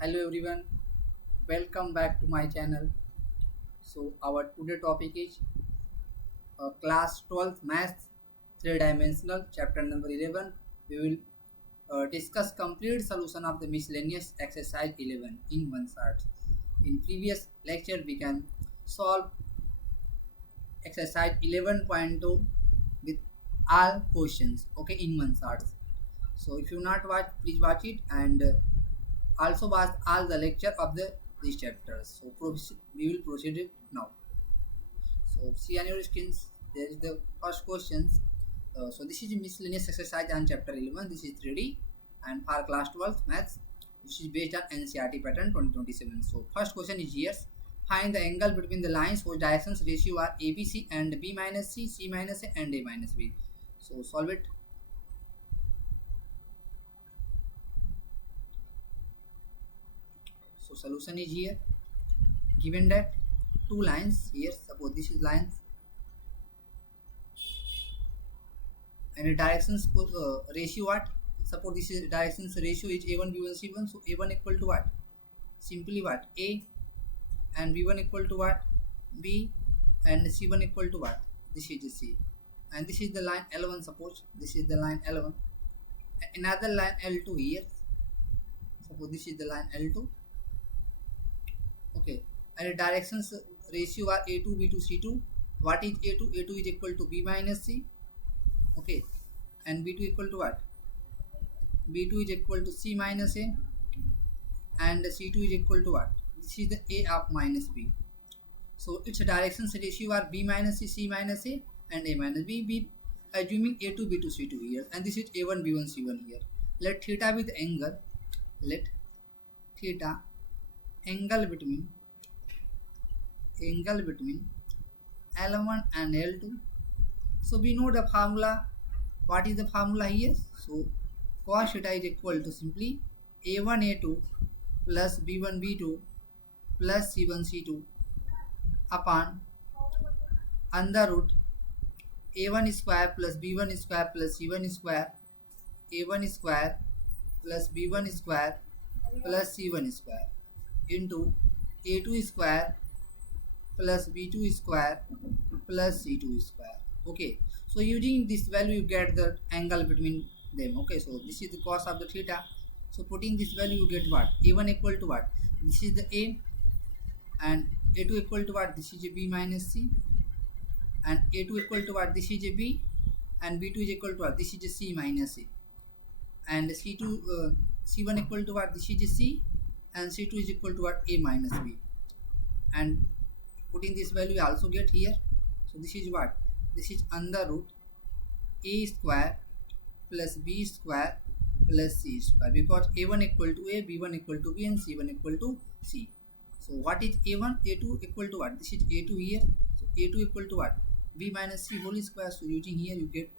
Hello everyone, welcome back to my channel. So our today topic is class 12th maths 3 dimensional chapter number 11. We will discuss complete solution of the miscellaneous exercise 11 in one shot. In previous lecture we can solve exercise 11.2 with all questions okay in one shot. So if you not watch, please watch it and also watch all the lecture of these chapters. So we will proceed it now. So see on your screens, there is the first questions. So this is miscellaneous exercise on chapter 11. This is 3D and for class 12 maths. This is based on NCERT pattern 2027. So first question is here. Find the angle between the lines whose directions ratio are ABC and B minus C, C minus A and A minus B. So solve it. So solution is here. Given that two lines here, suppose this is lines and the directions ratio what, suppose this is directions ratio is a1 b1 c1, so a1 equal to what, simply what, a, and b1 equal to what, b, and c1 equal to what, this is c, and this is the line L1. Suppose this is the line L1, another line L2 here, suppose this is the line L2, okay, and the directions ratio are a2 b2 c2. What is a2? A2 is equal to b minus c, okay, and b2 equal to what, b2 is equal to c minus a, and c2 is equal to what, this is the a of minus b. So its directions ratio are b minus c minus a and a minus b assuming a2 b2 c2 here, and this is a1 b1 c1 here. Let theta be the angle, let theta angle between L1 and L2. So we know the formula. What is the formula here? So cos theta is equal to simply a1 a2 plus b1 b2 plus c1 c2 upon under root a1 square plus b1 square plus c1 square, a1 square plus b1 square plus c1 square into a2 square plus b2 square plus c2 square. Okay, so using this value you get the angle between them. Okay, so this is the cos of the theta. So putting this value you get what, a1 equal to what, this is the a, and a2 equal to what, this is a b minus c, and a2 equal to what, this is a b, and b2 is equal to what, this is a c minus a, and c2 c1 equal to what, this is a c, and c2 is equal to what, a minus b, and putting this value we also get here. So this is what, this is under root a square plus b square plus c square, because a1 equal to a, b1 equal to b, and c1 equal to c. So what is a1? A2 equal to what, this is a2 here, so a2 equal to what, b minus c whole square. So using here you get,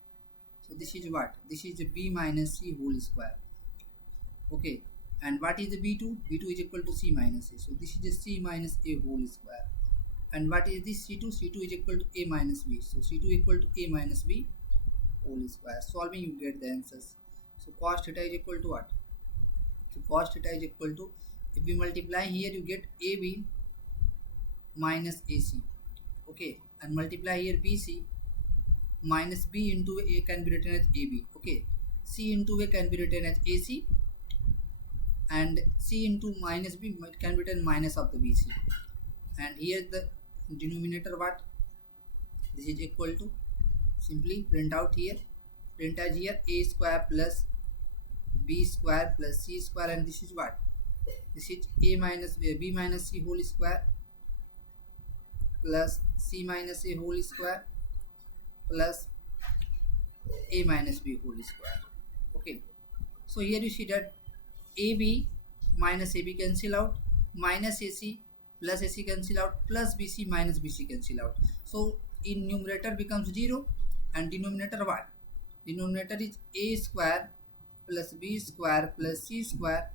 so this is what, this is the b minus c whole square. Okay, and what is the b2? B2 is equal to c minus a, so this is the c minus a whole square. And what is this c2? C2 is equal to a minus b, so c2 equal to a minus b whole square. Solving you get the answers. So cos theta is equal to what, so cos theta is equal to, if we multiply here you get ab minus ac, okay, and multiply here bc minus b into a can be written as ab, okay, c into a can be written as ac, and c into minus b can be written minus of the bc, and here the denominator what, this is equal to, simply print out here, print as here a square plus b square plus c square, and this is what, this is a minus b minus c whole square plus c minus a whole square plus a minus b whole square. Okay, so here you see that ab minus ab cancel out, minus ac plus ac cancel out, plus bc minus bc cancel out. So in numerator becomes 0, and denominator what, denominator is a square plus b square plus c square,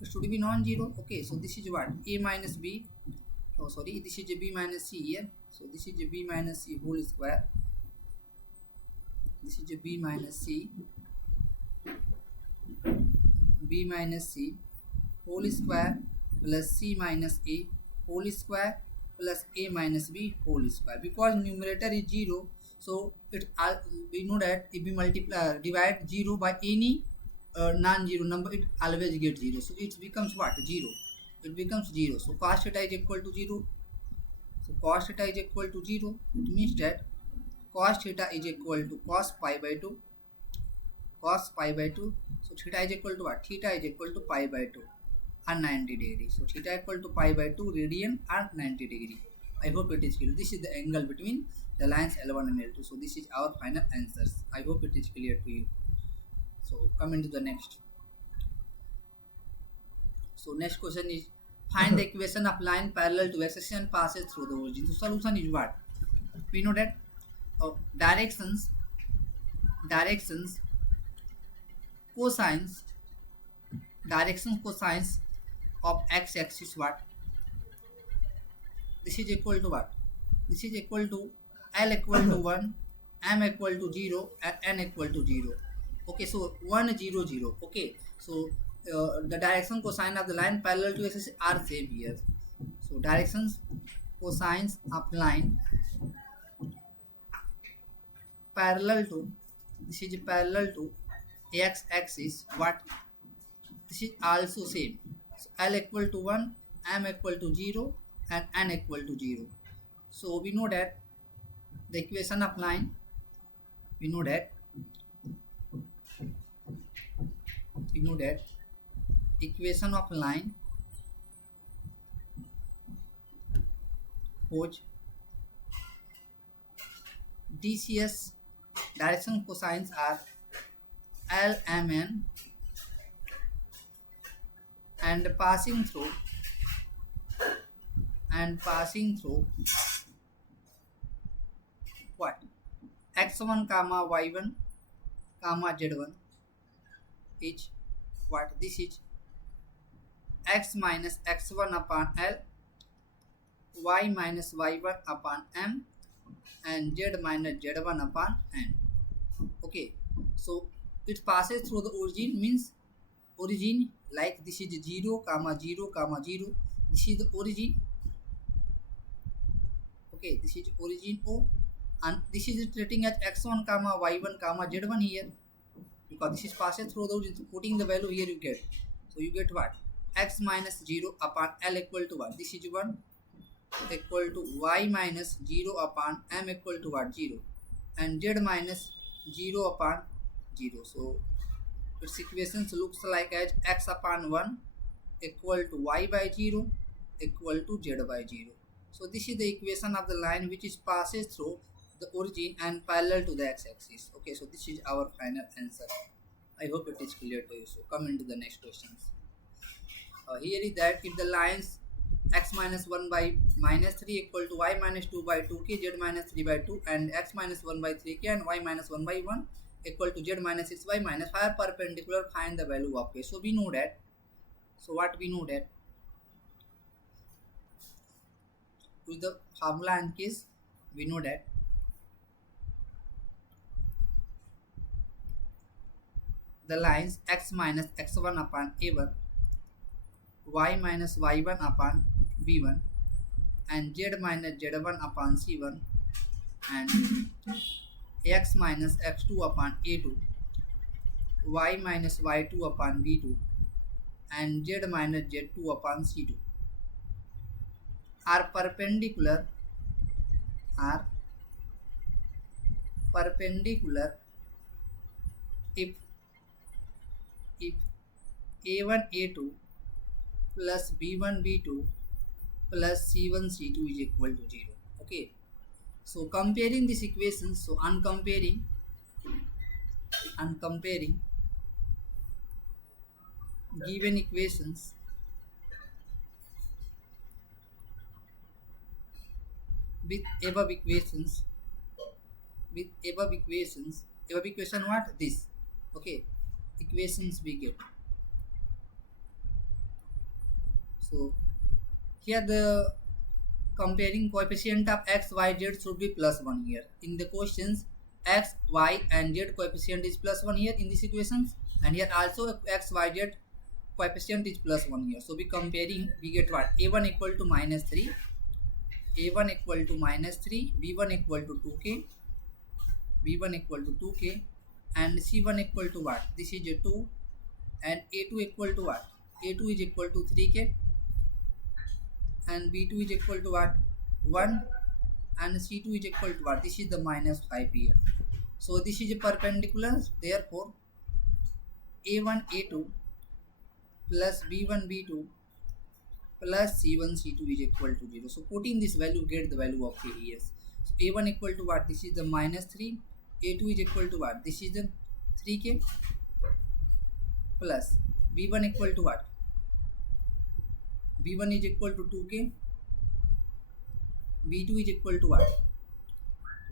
it should be non-zero. Okay, so this is what, a minus b, oh sorry, this is a b minus c here, so this is a b minus c whole square, this is a b minus c whole square plus c minus a whole square plus a minus b whole square. Because numerator is 0, so we know that if we divide 0 by any non-zero number, it always gets 0. So it becomes what? 0. It becomes 0. So cos theta is equal to 0. So cos theta is equal to 0. It means that cos theta is equal to cos pi by 2. Cos pi by 2. So theta is equal to what? Theta is equal to pi by 2 and 90 degree. So theta equal to pi by 2 radian and 90 degree. I hope it is clear. This is the angle between the lines L1 and L2. So this is our final answers. I hope it is clear to you. So coming to the next. So next question is, find the equation of line parallel to x-axis and passes through the origin. So solution is what? We know that directions, cosines of x-axis what? This is equal to what? This is equal to L equal to 1, M equal to 0 and N equal to 0. Okay, so 1 0 0. Okay, so the direction cosine of the line parallel to x-axis are same here. So directions cosines of line parallel to, this is parallel to x-axis what? This is also same. So L equal to 1, M equal to 0 and N equal to 0. So we know that the equation of line, equation of line whose DCS direction cosines are L, M, N and passing through what? X1 comma Y1 comma Z1 is what? This is x minus x1 upon L, y minus y1 upon M and z minus z1 upon N. Okay, so it passes through the origin, means origin like this is 0 comma 0 comma 0. This is the origin. Okay, this is origin O, and this is treating as x1 comma y1 comma z1 here, because this is passes through the origin. So putting the value here you get. So you get what? X minus 0 upon L equal to what? This is 1 equal to y minus 0 upon M equal to what? 0 and z minus 0 upon 0. So its equations looks like as x upon 1 equal to y by 0 equal to z by 0. So this is the equation of the line which is passes through the origin and parallel to the x-axis. Okay, so this is our final answer. I hope it is clear to you. So come into the next questions. Here is that if the lines x minus 1 by minus 3 equal to y minus 2 by 2k, z minus 3 by 2 and x minus 1 by 3k and y minus 1 by 1 equal to z minus 6y minus 5 perpendicular, find the value of k. So we know that. So what we know that? With the formula and case, we know that the lines x minus x1 upon a1, y minus y1 upon b1 and z minus z1 upon c1 and x minus x2 upon a2, y minus y2 upon b2 and z minus z2 upon c2 are perpendicular if a1 a2 plus b1 b2 plus c1 c2 is equal to 0. Okay, so comparing these equations, so on comparing given equations, with above equation what? This. Okay, equations we get. So here the comparing coefficient of x, y, z should be plus 1 here. In the questions, x, y and z coefficient is plus 1 here in these equations, and here also x, y, z coefficient is plus 1 here. So we comparing, we get what? A1 equal to minus 3, A1 equal to minus 3, B1 equal to 2k, B1 equal to 2k, and C1 equal to what? This is a 2, and A2 equal to what? A2 is equal to 3k, and B2 is equal to what? 1, and C2 is equal to what? This is the minus 5 here. So this is a perpendicular, therefore A1 A2 plus B1 B2 plus C1 C2 is equal to 0. So putting this value, get the value of k here. So A1 equal to what? This is the minus 3, A2 is equal to what? This is the 3k, plus B1 equal to what? B1 is equal to 2k, B2 is equal to what?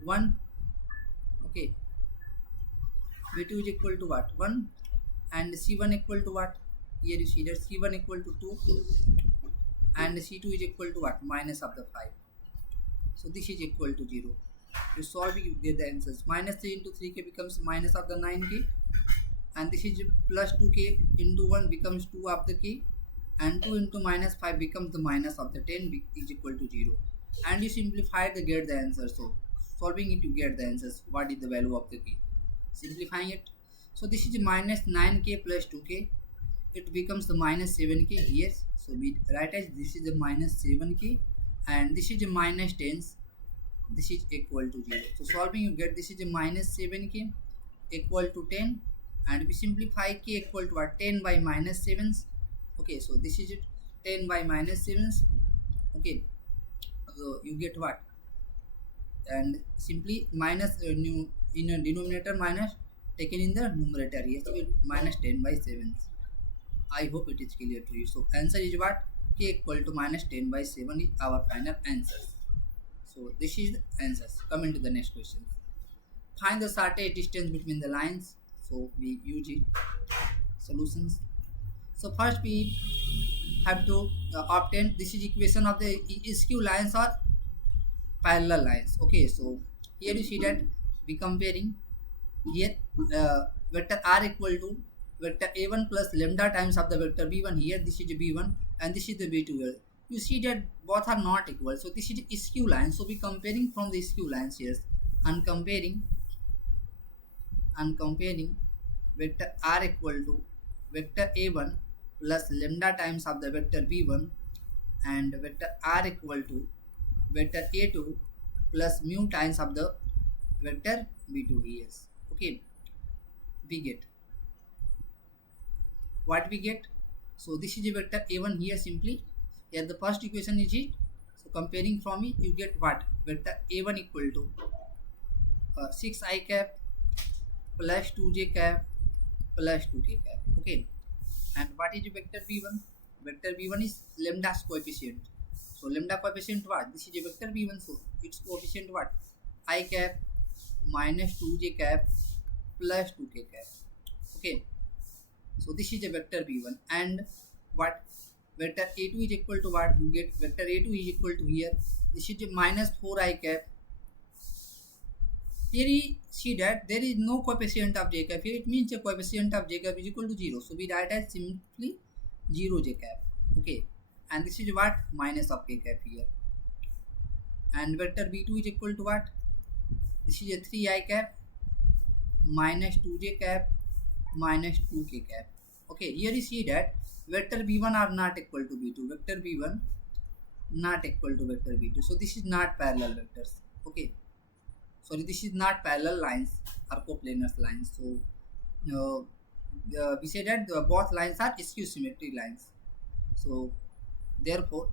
1, okay, B2 is equal to what? 1, and C1 equal to what? Here you see that C1 equal to 2, and C2 is equal to what? Minus of the 5. So this is equal to 0. You solve it, you get the answers. Minus 3 into 3k becomes minus of the 9k, and this is plus 2k into 1 becomes 2 of the k, and 2 into minus 5 becomes the minus of the 10 is equal to 0. And you simplify the get the answer. So solving it, you get the answers. What is the value of the k? Simplifying it. So this is minus 9k plus 2k. It becomes the minus 7k here. So we write as this is the minus 7k, and this is a minus 10. This is equal to 0. So solving, you get this is a minus 7k equal to 10, and we simplify k equal to what? 10 by minus 7. Okay, so this is it, 10 by minus 7. Okay, so you get what? And simply minus new in a denominator, minus taken in the numerator here. So minus 10 by 7. I hope it is clear to you. So answer is what? K equal to minus 10 by 7 is our final answer. So this is the answers. Coming to the next question. Find the shortest distance between the lines. So we use it. Solutions. So first we have to obtain, this is equation of the skew lines or parallel lines. Okay, so here you see that we comparing here vector r equal to vector a1 plus lambda times of the vector b1 here. This is b1 and this is the b2 here. You see that both are not equal. So this is the skew line. So we comparing from the skew lines here, and comparing vector r equal to vector a1 plus lambda times of the vector b1, and vector r equal to vector a2 plus mu times of the vector b2 here. Okay, we get what we get. So this is a vector a1 here. Simply here the first equation is it. So comparing from it, you get what? Vector a1 equal to 6i cap plus 2j cap plus 2k cap. Okay, and what is vector b1? Vector b1 is lambda's coefficient. So lambda coefficient what? This is a vector b1. So its coefficient what? I cap minus 2j cap plus 2k cap. Okay, so this is a vector b1, and what? Vector a2 is equal to what? You get vector a2 is equal to here. This is a minus 4i cap. Here you see that there is no coefficient of j cap. Here it means a coefficient of j cap is equal to 0. So we write as simply 0 j cap. Okay, and this is what? Minus of k cap here. And vector b2 is equal to what? This is a 3i cap minus 2j cap minus 2k cap. Okay, here you see that vector b1 are not equal to b2. Vector b1 not equal to vector b2. So this is not parallel vectors. Okay, sorry, this is not parallel lines or coplanar lines. So we say that both lines are skew symmetry lines. So therefore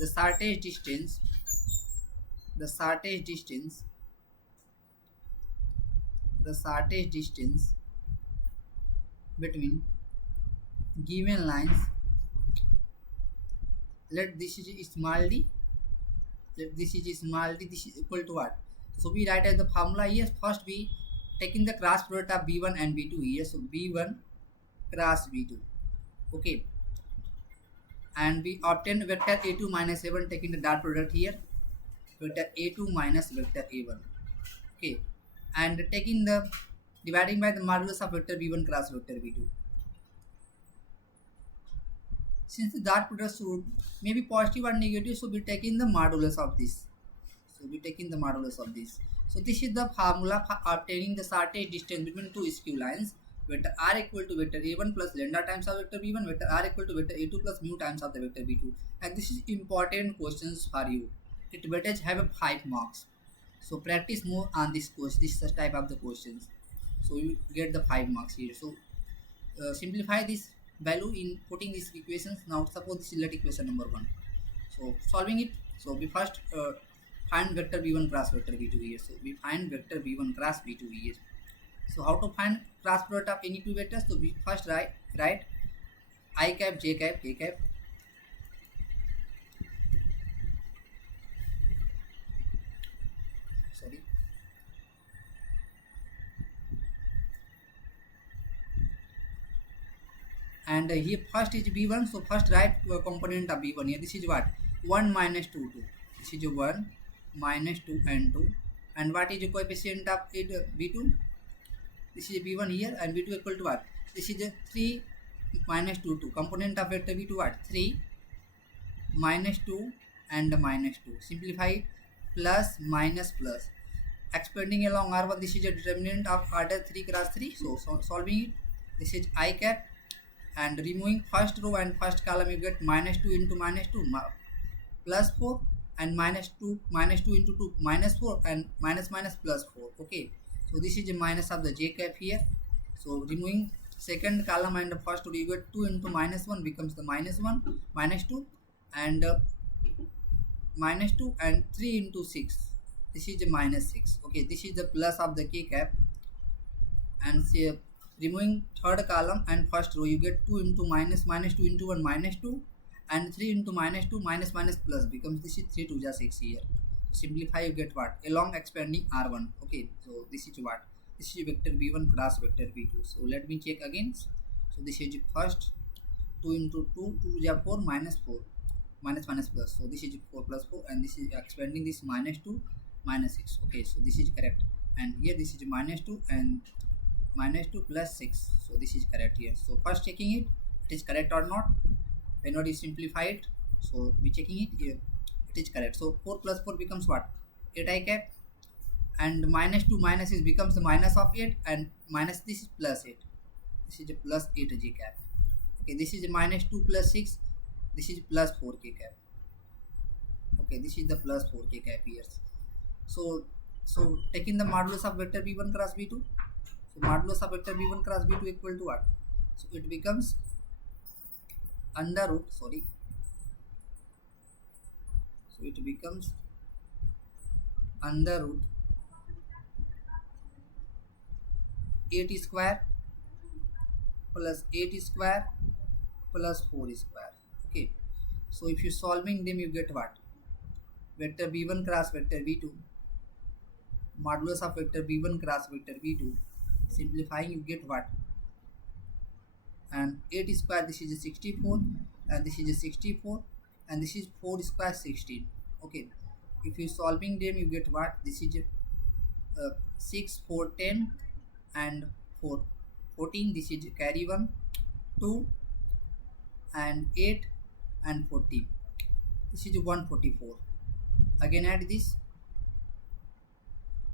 the shortest distance between given lines, let this is small d, this is equal to what? So we write as the formula here. First we taking the cross product of b1 and b2 here. So b1 cross b2. Okay, and we obtain vector a2 minus a1 taking the dot product here, vector a2 minus vector a1. Okay, and taking the dividing by the modulus of vector b1 cross vector b2. Since the dot product should may be positive or negative, so we taking the modulus of this. So we taking the modulus of this. So this is the formula for obtaining the shortest distance between two skew lines. Vector r equal to vector a1 plus lambda times of vector b1. Vector r equal to vector a2 plus mu times of the vector b2. And this is important questions for you. It weightage have a 5 marks. So practice more on this course. This type of the questions. So you get the 5 marks here. So simplify this value in putting these equations. Now suppose this is let equation number 1. So solving it. So we first find vector b1 cross vector b2 here. So we find vector b1 cross b2 here. So how to find cross product of any two vectors? So we first write I cap, j cap, k cap. Sorry. And here first is b1. So first write component of b1 here. This is what? 1 minus 2 2. This is 1 minus 2 and 2. And what is the coefficient of it b2? This is b1 here and b2 equal to what? This is 3 minus 2 2. Component of vector b2 what? 3 minus 2 and minus 2. Simplify it. Plus minus plus. Expanding along r1, this is a determinant of order 3 cross 3. So solving it. This is I cap. And removing first row and first column, you get minus 2 into minus 2 plus 4 and minus 2 into 2 minus 4 and minus plus 4. Okay, so this is the minus of the j cap here. So removing second column and the first row, you get 2 into minus 1 becomes the minus 1 minus 2 and minus 2 and 3 into 6. This is the minus 6. Okay, this is the plus of the k cap. And say removing third column and first row, you get 2 into minus 2 into 1 minus 2 and 3 into minus 2 minus plus becomes this is 3 to just 6 here. Simplify, you get what? Along expanding r1. Okay, so this is what? This is vector b1 cross vector b2. So let me check again. So this is first 2 into 2 to the 4 minus 4 minus plus. So this is 4 plus 4 and this is expanding this minus 2 minus 6. Okay, so this is correct. And here this is minus 2 and minus 2 plus 6. So this is correct here. So first checking it is correct or not. When we simplify it, so we checking it here, it is correct. So 4 plus 4 becomes what? 8 I cap, and minus 2 minus is becomes the minus of 8 and minus this is plus 8. This is a plus 8 j cap. Okay, this is a minus 2 plus 6. This is plus 4 k cap. Okay, this is the plus 4 k cap here. So taking the modulus of vector b1 cross b2. So modulus of vector b1 cross b2 equal to what? So it becomes under root, sorry. So it becomes under root 8 square plus 8 square plus 4 square. Okay. So if you solving them, you get what? Vector b1 cross vector b2. Modulus of vector b1 cross vector b2. Simplifying, you get what? And 8 square, this is a 64 and this is a 64 and this is 4 square 16. Okay, if you solving them, you get what? This is 6 4 10 and 4 14. This is carry 1 2 and 8 and 14. This is 144. Again add this.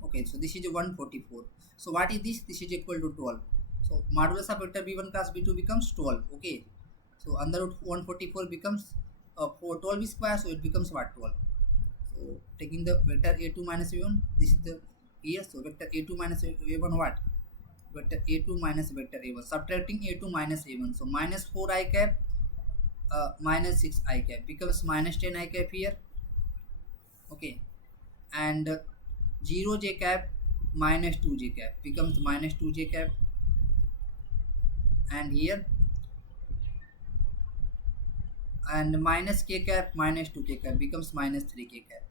Okay, so this is 144. So what is this? This is equal to 12. So modulus of vector b1 cross b2 becomes 12. Okay, so under root 144 becomes 12 square, so it becomes what? 12. So taking the vector a2 minus a1, this is the here. So vector a2 minus a1 what? Vector a2 minus vector a1. Subtracting a2 minus a1. So minus 4 I cap minus 6 I cap becomes minus 10 I cap here. Okay, and 0 j cap minus 2 j cap becomes minus 2 j cap, and here and minus k cap minus 2 k cap becomes minus 3 k cap.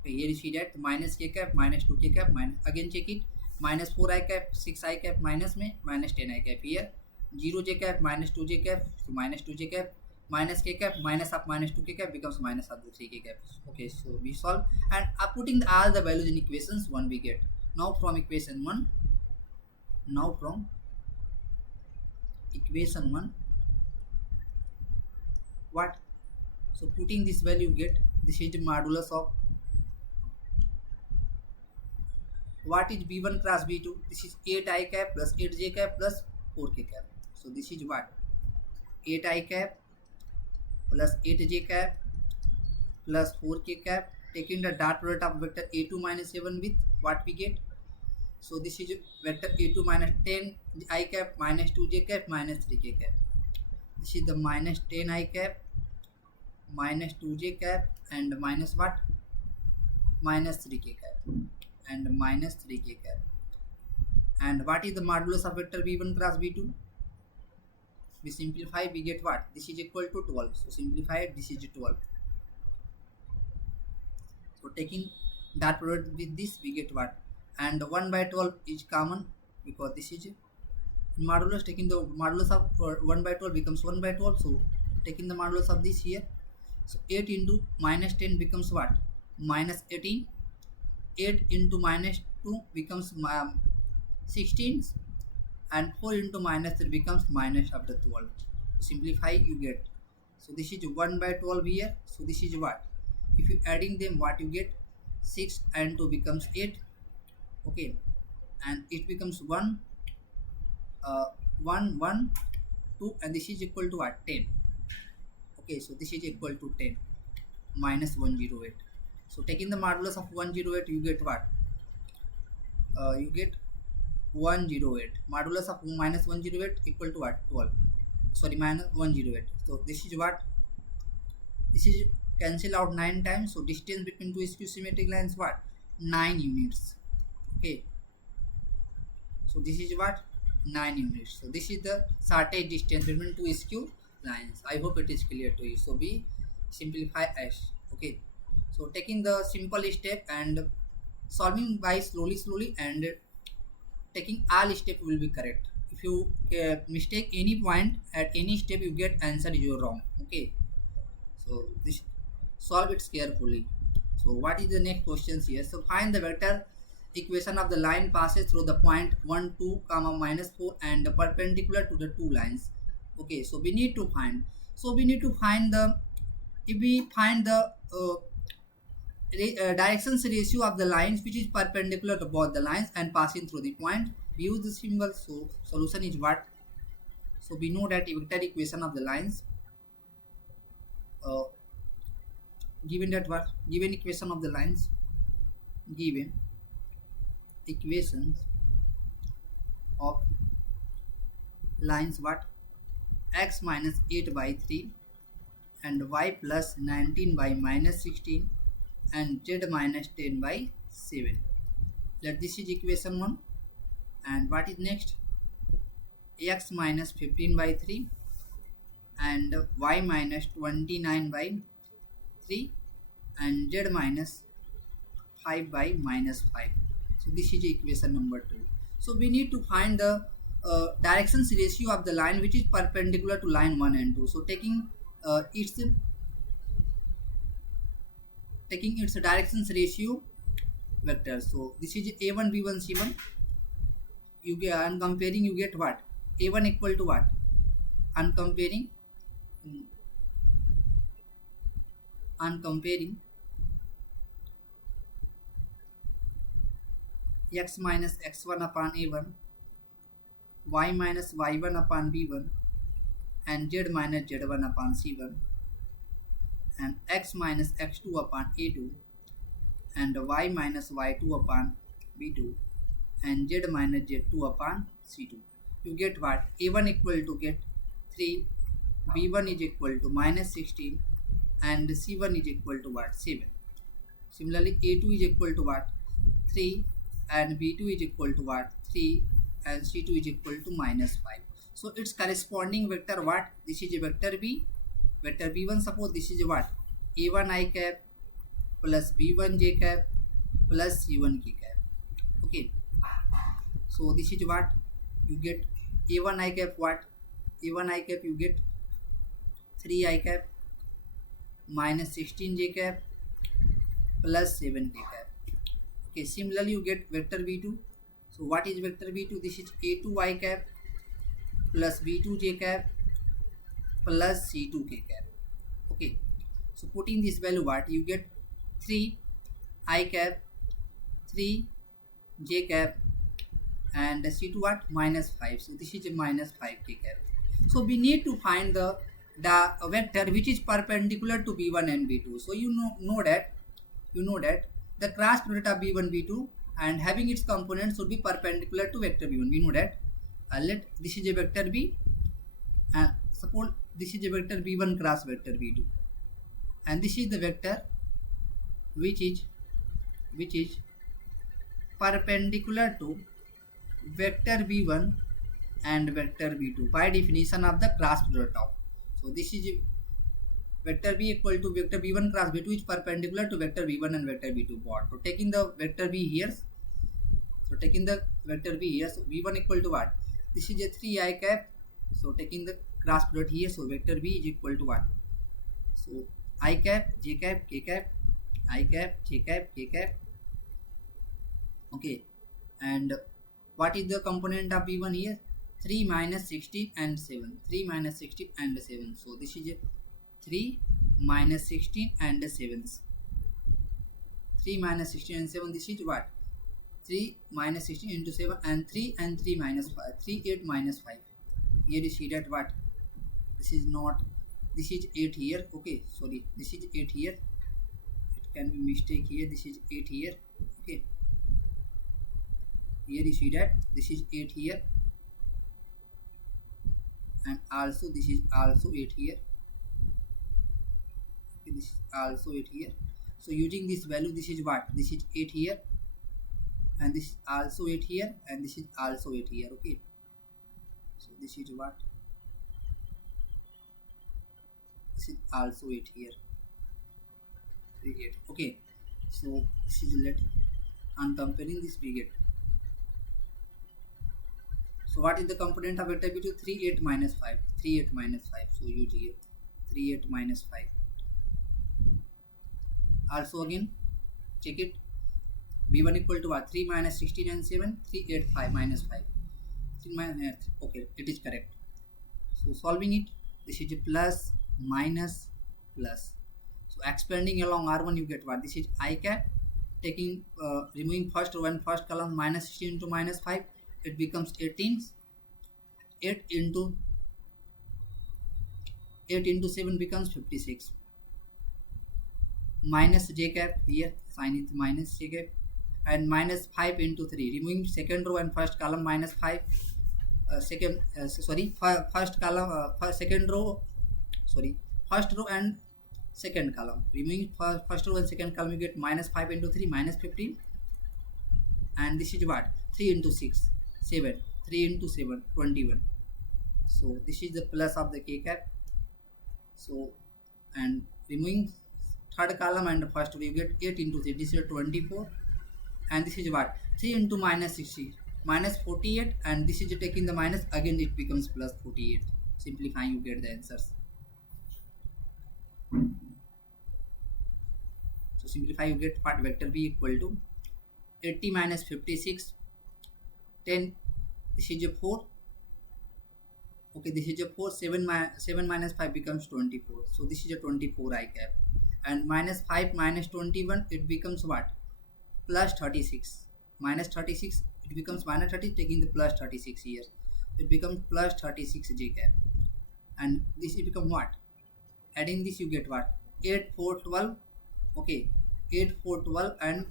Okay, here you see that minus k cap minus 2 k cap minus, again check it, minus 4 I cap 6 I cap minus में minus 10 I cap here, 0 j cap minus 2 j cap, so minus 2 j cap minus k cap minus of minus 2 k cap becomes minus of the 3 k cap. Okay, so we solve and putting all the values in equations 1 we get. Now from equation 1, what? So putting this value, get this is the modulus of what is B1 cross B2. This is 8 I cap plus 8j cap plus 4k cap. So this is what? 8 I cap plus 8j cap plus 4k cap, taking the dot product of vector a2 minus a1 with what we get. So this is vector a2 minus 10 I cap minus 2j cap minus 3k cap. This is the minus 10 I cap minus 2j cap and minus what? Minus 3k cap and minus 3k cap. And what is the modulus of vector b1 cross b2? We simplify, we get what? This is equal to 12. So simplify it, this is 12. So taking that product with this, we get what? And 1 by 12 is common because this is modulus. Taking the modulus of 1 by 12 becomes 1 by 12. So taking the modulus of this here. So 8 into minus 10 becomes what? Minus 18. 8 into minus 2 becomes 16. And 4 into minus 3 becomes minus of the 12. Simplify, you get. So this is 1 by 12 here. So this is what? If you adding them, what you get? 6 and 2 becomes 8. Okay. And it becomes 1, 1, 2, and this is equal to what? 10. Okay, so this is equal to 10 minus 108. So taking the modulus of 108, you get what? You get 108. Modulus of minus 108 equal to what? 12. Sorry, minus 108. So this is what? This is cancel out 9 times. So distance between two skew symmetric lines what? 9 units. Okay. So this is what? 9 units. So this is the shortest distance between two skew lines. I hope it is clear to you. So we simplify as. Okay. So taking the simple step and solving by slowly and taking all step will be correct. If you mistake any point at any step, you get answer is wrong. Okay. So this solve it carefully. So what is the next questions here? So find the vector equation of the line passes through the point 1, 2, comma minus 4 and perpendicular to the two lines. Okay, so we need to find. So we need to find the, if we find the directions ratio of the lines which is perpendicular to both the lines and passing through the point, we use the symbol. So solution is what? So we know that vector equation of the lines given that what? Given equation of the lines, given equations of lines what? X minus 8 by 3 and y plus 19 by minus 16 and z minus 10 by 7. Let this is equation 1. And what is next? X minus 15 by 3 and y minus 29 by 3 and z minus 5 by minus 5. So this is equation number 2. So we need to find the directions ratio of the line which is perpendicular to line 1 and 2. So taking its directions ratio vector. So this is a1 b1 c1. You get, and comparing, you get what? A1 equal to what? And comparing x minus x1 upon a1, y minus y1 upon b1 and z minus z1 upon c1 and x minus x2 upon a2 and y minus y2 upon b2 and z minus z2 upon c2. You get what? A1 equal to get 3, b1 is equal to minus 16 and c1 is equal to what? 7. Similarly, a2 is equal to what? 3 and b2 is equal to what? 3 and c2 is equal to minus 5. So its corresponding vector what? This is a vector b. Vector b1, suppose this is what? a1 I cap plus b1 j cap plus c1 k cap. Okay. So this is what? You get a1 I cap what? a1 I cap you get 3 I cap minus 16 j cap plus 7 k cap. Okay, similarly you get vector b2. So what is vector b2? This is a2 I cap plus b2 j cap plus c2 k cap. Okay, so putting this value, what you get, 3 I cap, 3 j cap, and C2 what, -5. So this is a -5 k cap. So we need to find the vector which is perpendicular to B1 and B2. So you know that the cross product of B1 B2 and having its components should be perpendicular to vector B1. We know that. Let this is a vector B, and suppose this is a vector B1 cross vector B2, and this is the vector which is perpendicular to vector B1 and vector B2 by definition of the cross product of. So this is vector B equal to vector B1 cross B2 is perpendicular to vector B1 and vector B2 both. So taking the vector B here, so B1 equal to what? This is a 3 I cap. So taking the cross product here, so vector B is equal to what? So I cap, j cap, k cap, I cap, j cap, k cap. Okay, and what is the component of B1 here? 3 minus 16 and 7. 3 minus 16 and 7. So this is a 3 minus 16 and 7. 3 minus 16 and 7. This is what? 3 minus 16 into 7 and 3 minus 5. 3 8 minus 5. Here you see that what? This is not. This is 8 here. Okay, sorry. This is 8 here. It can be mistake here. This is 8 here. Okay. Here you see that this is 8 here, and also this is also 8 here. Okay, this is also 8 here. So using this value, this is what? This is 8 here, and this is also 8 here, and this is also 8 here. Okay, so this is what? This is also 8 here. 3 8. Okay, so this is let on comparing this we get. So what is the component of vector B2? 3 8 minus 5. 3 8 minus 5. So use here 3 8 minus 5. Also again check it. B1 equal to what? 3 minus 16 and 7. 3 8 5 minus 5. 3 minus, okay, it is correct. So solving it, this is a plus minus plus. So expanding along R1 you get what? This is I cap. Taking removing first row and first column, minus 16 into minus 5. It becomes 18. 8 into 7 becomes 56. Minus j cap here, sign it minus j cap, and minus 5 into 3. Removing second row and first column, minus 5. First column, second row, first row and second column. Removing first row and second column, you get minus 5 into 3, minus 15. And this is what? 3 into 6, 7. 3 into 7, 21. So this is the plus of the k cap. So, and removing third column and first row, you get 8 into 3. This is 24. And this is what? 3 into minus 60, minus 48. And this is taking the minus, again it becomes plus 48. Simplifying, you get the answers. So simplify, you get what? Vector B equal to 80 minus 56, 10. This is a 4. Okay, this is a 4. 7 minus 5 becomes 24. So this is a 24 I cap. And minus 5 minus 21, it becomes what? Plus 36. Minus 36, it becomes minus 30, taking the plus 36 here. It becomes plus 36 j cap. And this it becomes what? Adding this, you get what? 8 4 12. Okay, 8 4 12 and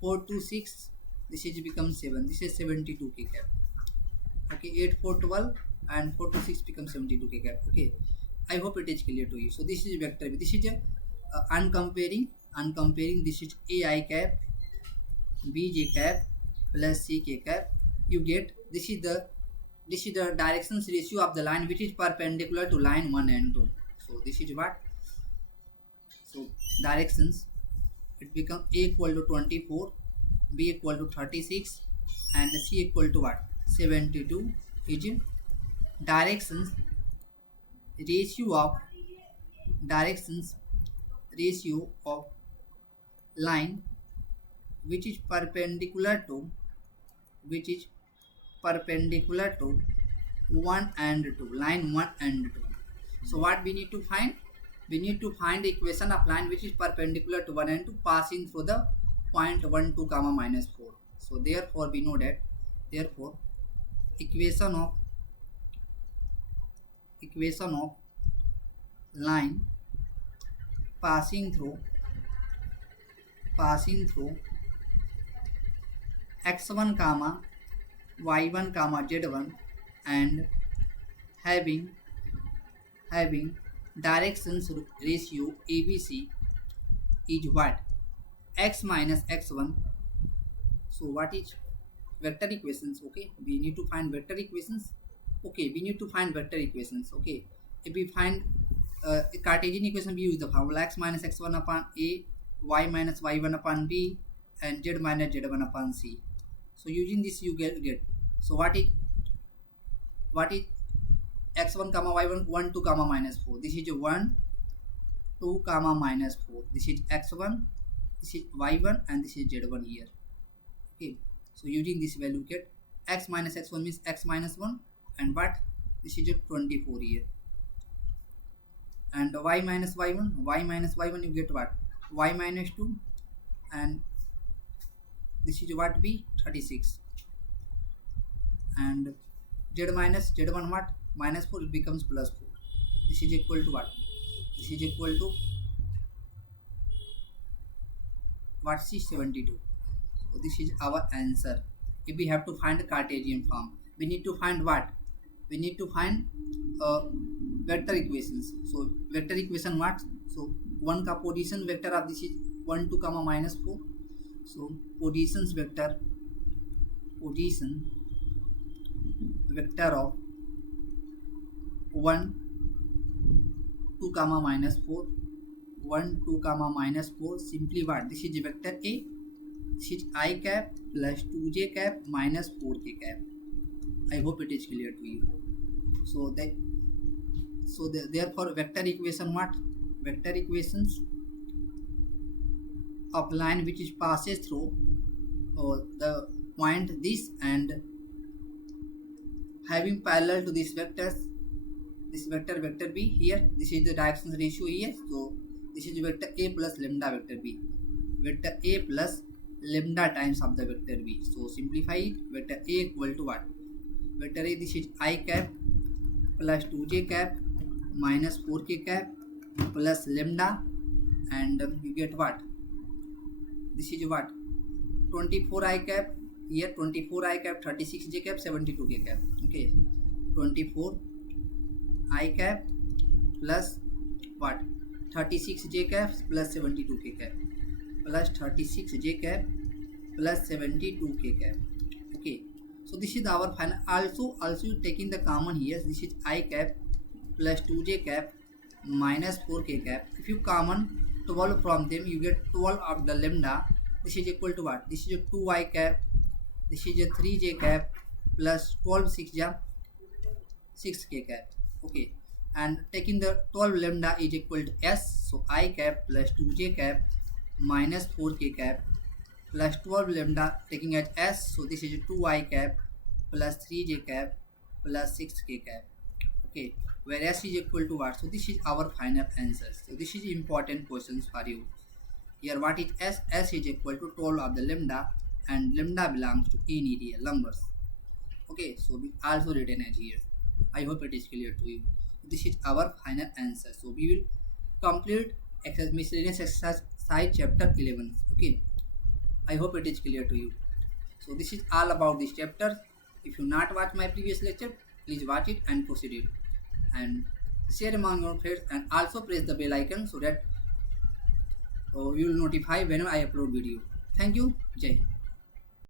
4 2 6. This is becomes 7. This is 72 k cap. Okay, 8 4 12 and 4 to 6 becomes 72 k cap. Okay, I hope it is clear to you. So this is vector B. This is a uncomparing. This is a I cap, b j cap plus c k cap. You get this is the directions ratio of the line which is perpendicular to line 1 and 2. So this is what? So directions, it becomes a equal to 24, b equal to 36, and c equal to what? 72 is directions ratio of line which is perpendicular to 1 and 2, line 1 and 2. So what we need to find? we need to find the equation of line which is perpendicular to 1 and 2 passing through the point 1 2 comma minus 4. So therefore we know that therefore equation of line passing through x1 comma y1 comma z1 and having directions ratio ABC is what? X minus x1. So what is vector equations? Okay, we need to find vector equations. Okay, we need to find vector equations. Okay, if we find a Cartesian equation, we use the formula x minus x1 upon a, y minus y1 upon b, and z minus z1 upon c. So using this you get. So what is x1 comma y1 1 2 comma minus 4? This is 1 2 comma minus 4. This is x1, this is y1, and this is z1 here. Okay, so using this value get x minus x1 means x minus 1, and what? This is 24 here. And y minus y1 you get what? Y minus 2, and this is what? Be 36. And z1 what? Minus 4, it becomes plus 4. This is equal to what? This is equal to what? C 72. So this is our answer. If we have to find the Cartesian form, we need to find what? We need to find vector equations. So vector equation what? So one ka position vector of this is 1 2 comma minus 4. So position vector of 1 2 comma minus 4, 1 2 comma minus 4, simply what? This is vector A, this is I cap plus 2j cap minus 4k cap. I hope it is clear to you. So therefore vector equation what? Vector equations of line which is passes through the point this and having parallel to these vectors, this vector B here, this is the directions ratio here. So this is vector A plus lambda vector B, vector A plus lambda times of the vector B. So simplify it, vector A equal to what? Vector A, this is I cap plus 2j cap minus 4k cap plus lambda, and you get what? This is what? 24 I cap here, 24 I cap, 36 j cap, 72 k cap. Okay, 24 I cap plus what? 36 j cap plus 72 k cap plus 36 j cap plus 72 k cap. Okay, so this is our final. Also taking the common here, this is I cap plus 2j cap minus 4k cap. If you common 12 from them, you get 12 of the lambda. This is equal to what? This is a 2i cap, this is a 3j cap plus 12 6k cap. Okay, and taking the 12 lambda is equal to s. So I cap plus 2j cap minus 4k cap plus 12 lambda taking as s. So this is 2i cap plus 3j cap plus 6k cap. Okay, where s is equal to what? So this is our final answer. So this is important questions for you. Here what is s? S is equal to 12 of the lambda, and lambda belongs to any real numbers. Okay, so we also written as here. I hope it is clear to you. This is our final answer. So we will complete miscellaneous exercise chapter 11. Okay, I hope it is clear to you. So this is all about this chapter. If you not watch my previous lecture, please watch it and proceed it, and share among your friends, and also press the bell icon so that you will notify whenever I upload video. Thank you. Jai Hind.